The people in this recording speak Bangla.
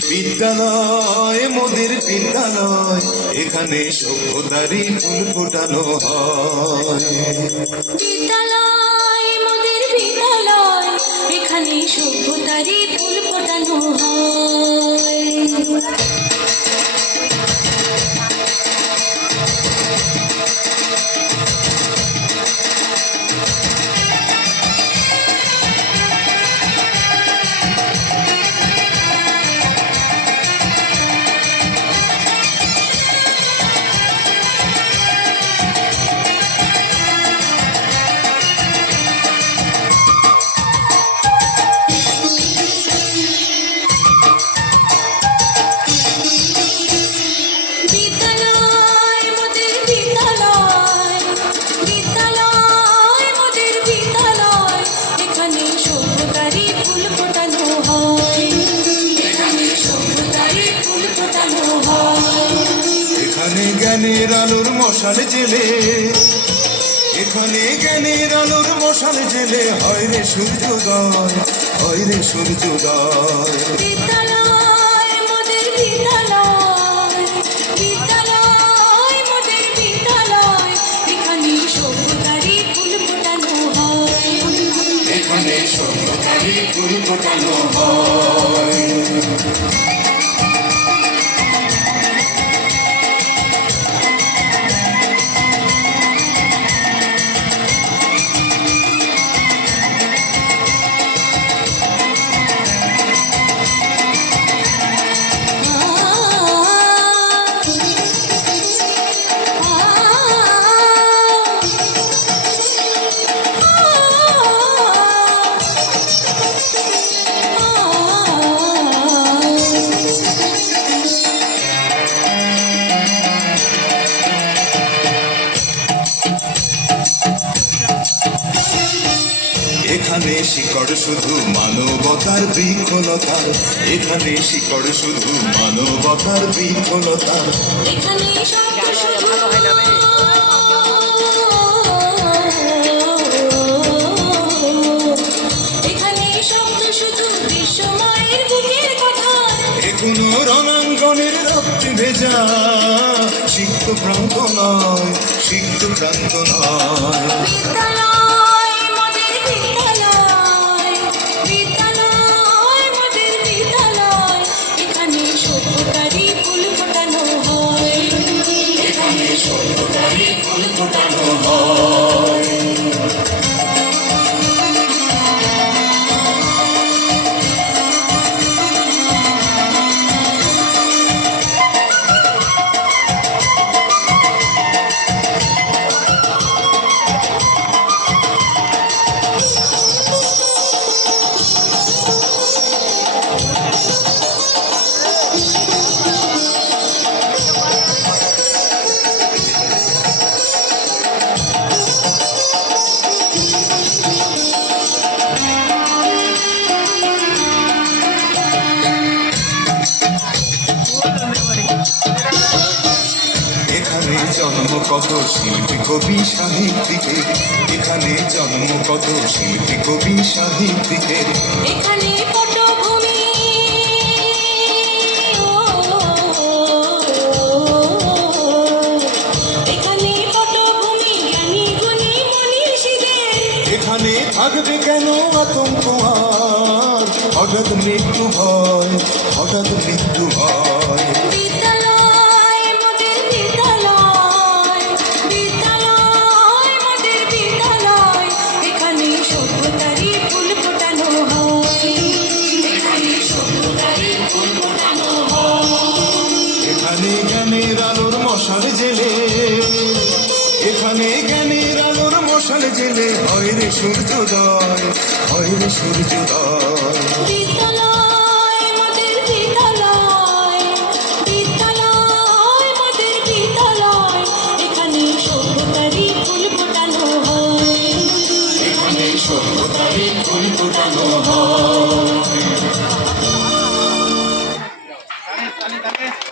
বিদ্যালয় মোদের বিদ্যালয়, এখানে সভ্যতারই ফুল ফোটানো হয়। বিদ্যালয় মোদের বিদ্যালয়, এখানে সভ্যতারই ফুল ফোটানো হয়। এখানে জ্ঞানের আলোর মশাল জেলে, এখানে জ্ঞানের আলোর মশাল জেলে হয় রে সূর্যোদয়, হয় রে সূর্যোদয়। বিদ্যালয় মোদের বিদ্যালয়, বিদ্যালয় মোদের বিদ্যালয়, এখানে সভ্যতারই ফুল ফোটানো হয়। এখানে সভ্যতারই ফুল ফোটানো হয়। এখানে শিকড় শুধু মানবতার বৃক্ষলতার, এখানে শিকড় শুধু মানবতার বৃক্ষলতার। এখানে শব্দ শুধু এখানে শব্দ শুধু বিশ্বমায়ের বুকের কথা। এখনো রণাঙ্গনের রক্তে ভেজা সিক্ত প্রান্ত নয়, সিক্ত প্রান্ত নয়। বিদ্যালয় মোদের বিদ্যালয়, বিদ্যালয় মোদের বিদ্যালয়, এখানে সভ্যতারই ফুল ফোটানো হয়। এখানে সভ্যতারই ফুল ফোটানো হয়। এখানে জন্ম কত শিল্পী কবি সাহিত্যিকের, এখানে জন্ম কত শিল্পী কবি সাহিত্যিকের। এখানে পটভূমি এখানে পটভূমি জ্ঞানী গুণী মনীষীদের। এখানে থাকবে কেন আতঙ্ক আর, হঠাৎ মৃত্যু ভয়, হঠাৎ মৃত্যু ভয়। বিদ্যালয় মোদের বিদ্যালয়, বিদ্যালয় মোদের বিদ্যালয়, এখানে সভ্যতারই ফুল ফোটানো হয়। এখানে সভ্যতারই ফুল ফোটানো হয়। এখানে জ্ঞানের আলোর মশাল জেলে, এখানে জ্ঞানের আলোর মশাল জেলে হয় রে সূর্যোদয়, হয় রে সূর্যোদয়। বিদ্যালয়